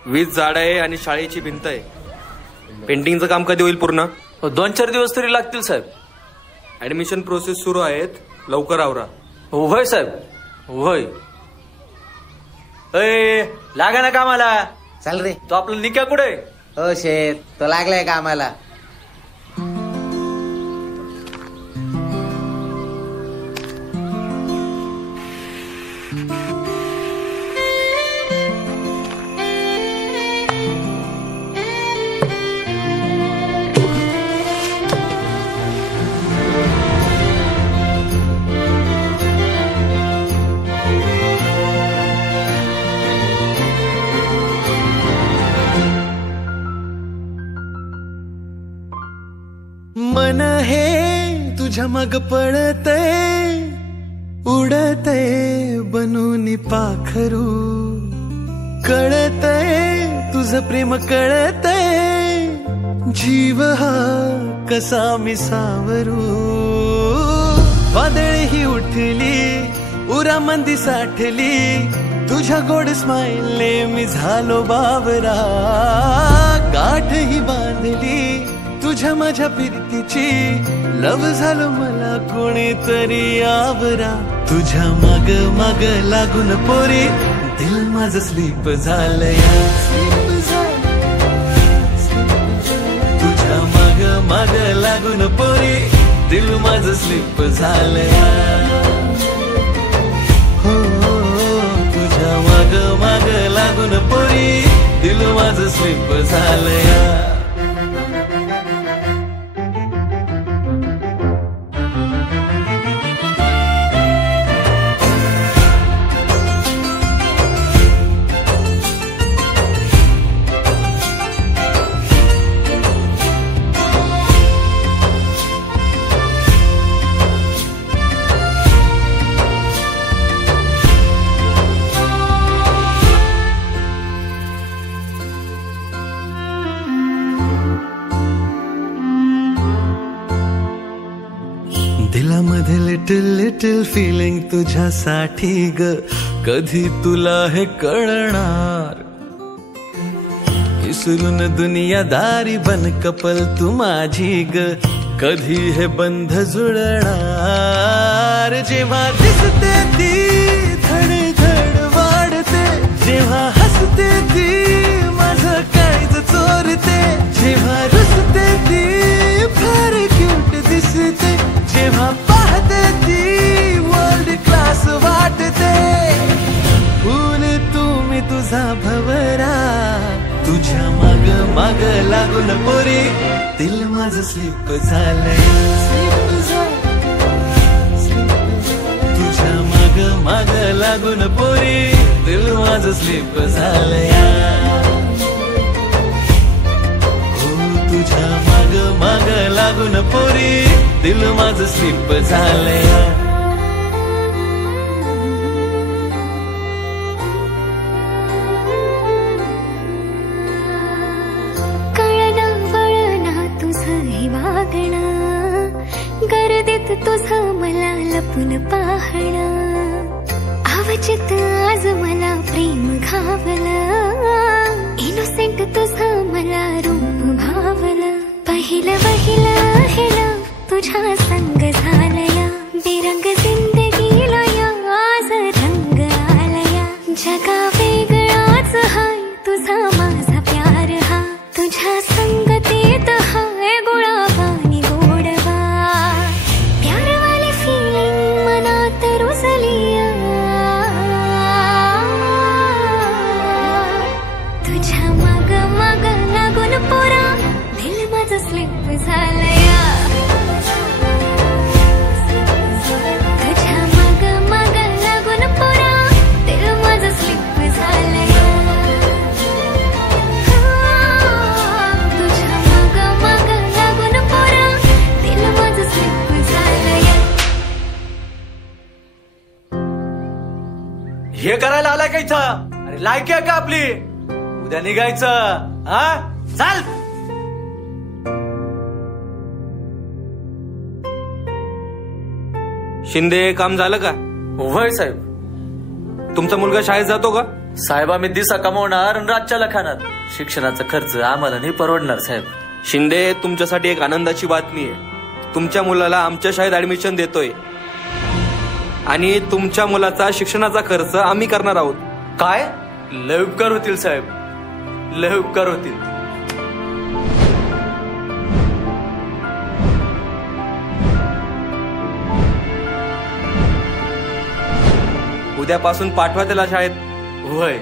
वीज झाड आहे आणि शाळेची भिंत आहे. पेंटिंगचं काम कधी होईल पूर्ण? 2-4 दिवस तरी लागतील साहेब. ऍडमिशन प्रोसेस सुरू आहेत, लवकर आवरा. होय साहेब होय. लागा ना कामाला. चल रे. तो आपला निक्या कुठे? हो शेत, तो लागलाय कामाला. मन हे तुझ्या मग पळतय, उडतय बनून पाखरू. कळतय तुझं प्रेम कळतय, जीव हा कसा मी सावरू. वादळ ही उठली उरामंदी साठली, तुझ्या गोड स्माईलने मी झालो बावरा. गाठ ही बांधली तुझ्या माझ्या प्रीतीची, लव झालं मला कोणीतरी आवरा. तुझ्या माग माग लागून पोरी, दिल माझं स्लीप झालंया. तुझ्या माग माग लागून पोरी, दिल माझं स्लीप झालंया. हो तुझ्या माग माग लागून पोरी, दिल माझं स्लीप झालंया. दिलामध्ये लिटिल लिटिल फिलिंग तुझ्यासाठी ग, कधी तुला हे कळणार. विसरून दुनियादारी बन कपल तू माझी ग, कधी हे बंध जुळणार. जेव्हा दिसते ती धडधड वाढते, जेव्हा हसते ती माझं काळीज चोरते. जेव्हा रुसते ती फार क्यूट दिसते, जेव्हा पाहते ती वर्ल्ड क्लास वाटते. फूल तुम्ही तुझा भवरा, तुझ्या माग माग लागून पोरी, दिल माझं स्लीप झालंय. तुझ्या माग माग लागून पोरी, दिल माझं स्लीप झालंया. तुझ्या माग माग लागून पोरी, दिल माझं स्लीप झालंया. कळना वळना तुझं हे वागणं, गर्दीत तुझं मला लपून पाहणं. अवचित आज मला प्रेम घावलं, इनोसेंट तुझं मला रूप भावलं. पहिलं वहिलं हेलं तुझ्या संग झालया, बेरंग जिंदगीला या आज रंग आलया. जगा वेगळाच हाय तुझा माझा प्यार हा, तुझ्या संगतीत हाय गुळावानी गोडवा. प्यारवाली फिलिंग मनात रुजलिया, तुझ्या माग माग लागून पोरा, दिल माझं स्लीप झालया. तुझ्या माग माग लागून पोरा, दिल माझं स्लीप झालया. तुझ्या माग माग लागून पोरा, दिल माझं स्लीप झालया. हे करायला आलाय का इथं? अरे लायकी आहे का आपली? उद्या निघायचं. हा चाल. शिंदे काम झालं का? होय साहेब. तुमचा मुलगा शाळेत जातो का? साहेब आम्ही दिसा कमवणार आणि रातच्याला खाणार. शिक्षणाचा खर्च आम्हाला नाही परवडणार साहेब. शिंदे, तुमच्यासाठी एक आनंदाची बातमी आहे. तुमच्या मुलाला आमच्या शाळेत ऍडमिशन देतोय आणि तुमच्या मुलाचा शिक्षणाचा खर्च आम्ही करणार आहोत. काय? लय उपकार होतील साहेब, लय उपकार होतील. उद्यापासून पाठवा त्याला शाळेत. होय.